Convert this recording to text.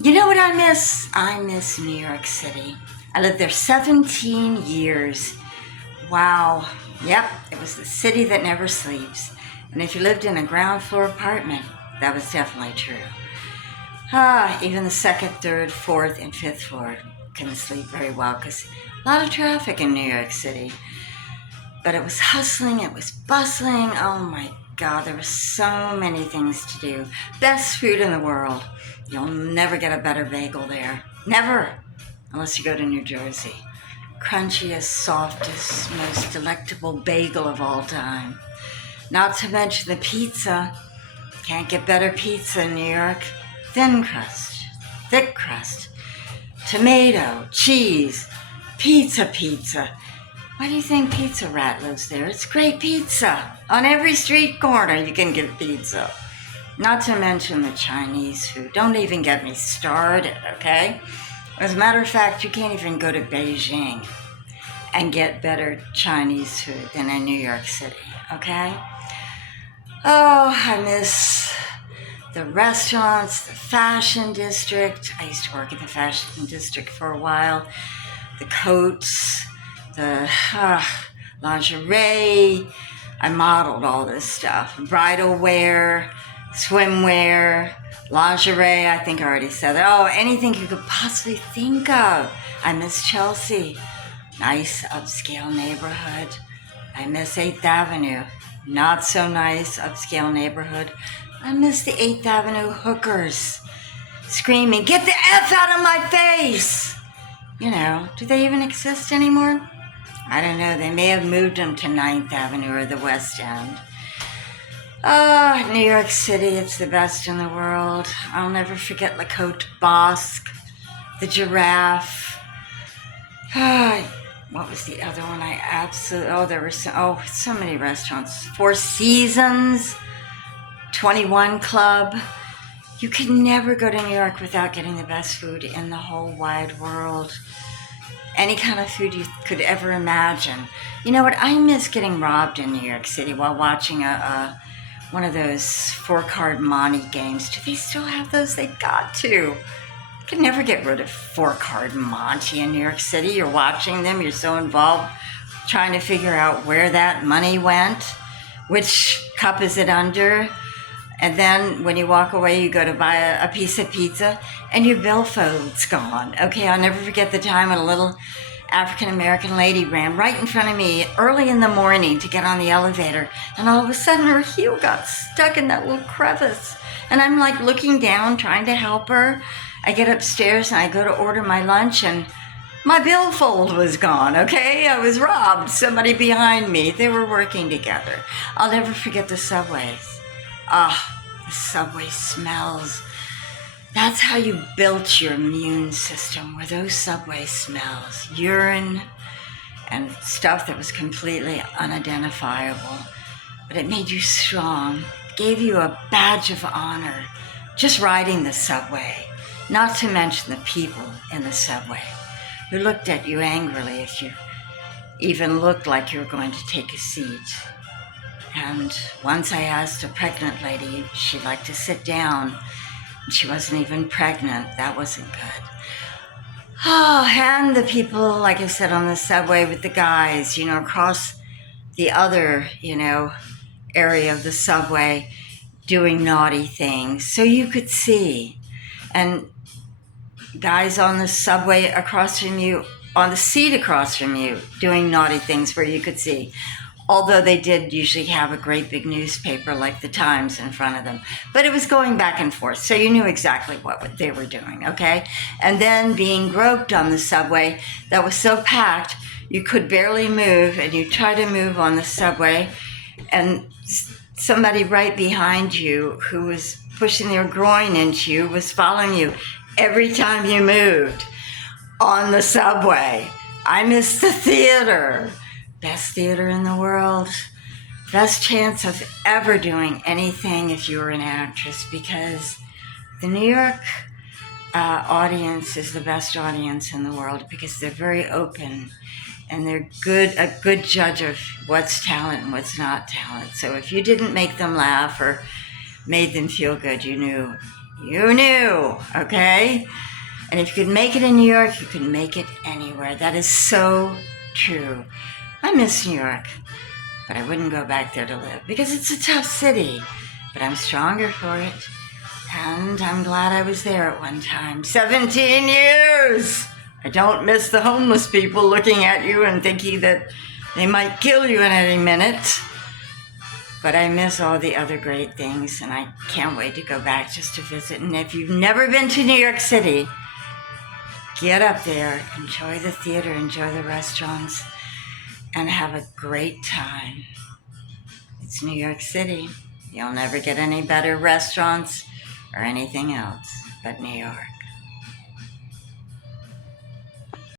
You know what I miss? I miss New York City. I lived there 17 years. Wow. Yep, it was the city that never sleeps. And if you lived in a ground floor apartment, that was definitely true. Even the second, third, fourth, and fifth floor couldn't sleep very well because a lot of traffic in New York City. But it was hustling, it was bustling. Oh my God, there were so many things to do. Best food in the world. You'll never get a better bagel there. Never. Unless you go to New Jersey. Crunchiest, softest, most delectable bagel of all time. Not to mention the pizza. Can't get better pizza in New York. Thin crust, thick crust, tomato, cheese, pizza. Why do you think Pizza Rat lives there? It's great pizza. On every street corner you can get pizza. Not to mention the Chinese food. Don't even get me started, okay? As a matter of fact, you can't even go to Beijing and get better Chinese food than in New York City, okay? Oh, I miss the restaurants, the fashion district. I used to work in the fashion district for a while. The coats, the lingerie. I modeled all this stuff. Bridal wear, swimwear, lingerie. I think I already said that. Oh, anything you could possibly think of. I miss Chelsea. Nice upscale neighborhood. I miss 8th Avenue. Not so nice upscale neighborhood. I miss the 8th Avenue hookers screaming, "Get the F out of my face!" You know, do they even exist anymore? I don't know. They may have moved them to 9th Avenue or the West End. Oh, New York City, it's the best in the world. I'll never forget La Côte Basque, the Giraffe. What was the other one I absolutely... there were so many restaurants. Four Seasons, 21 Club. You could never go to New York without getting the best food in the whole wide world. Any kind of food you could ever imagine. You know what? I miss getting robbed in New York City while watching one of those four-card Monty games. Do they still have those? They got to. You can never get rid of four-card Monty in New York City. You're watching them. You're so involved trying to figure out where that money went. Which cup is it under? And then when you walk away, you go to buy a piece of pizza and your billfold's gone. Okay, I'll never forget the time when a little African-American lady ran right in front of me early in the morning to get on the elevator. And all of a sudden her heel got stuck in that little crevice. And I'm like looking down, trying to help her. I get upstairs and I go to order my lunch and my billfold was gone, okay? I was robbed. Somebody behind me. They were working together. I'll never forget the subways. The subway smells. That's how you built your immune system, were those subway smells. Urine and stuff that was completely unidentifiable. But it made you strong, gave you a badge of honor, just riding the subway. Not to mention the people in the subway who looked at you angrily if you even looked like you were going to take a seat. And once I asked a pregnant lady if she'd like to sit down, and she wasn't even pregnant. That wasn't good. Oh, and the people, like I said, on the subway with the guys, across the other, area of the subway doing naughty things. So you could see. And guys on the subway across from you, on the seat across from you, doing naughty things where you could see. Although they did usually have a great big newspaper like the Times in front of them. But it was going back and forth, so you knew exactly what they were doing, okay? And then being groped on the subway that was so packed, you could barely move, and you try to move on the subway, and somebody right behind you who was pushing their groin into you was following you every time you moved on the subway. I miss the theater. Best theater in the world. Best chance of ever doing anything if you were an actress, because the New York audience is the best audience in the world because they're very open and they're a good judge of what's talent and what's not talent. So if you didn't make them laugh or made them feel good, you knew You knew, okay? And if you could make it in New York, you can make it anywhere. That is so true. I miss New York, but I wouldn't go back there to live because it's a tough city. But I'm stronger for it. And I'm glad I was there at one time. 17 years! I don't miss the homeless people looking at you and thinking that they might kill you in any minute. But I miss all the other great things, and I can't wait to go back just to visit. And if you've never been to New York City, get up there, enjoy the theater, enjoy the restaurants, and have a great time. It's New York City. You'll never get any better restaurants or anything else but New York.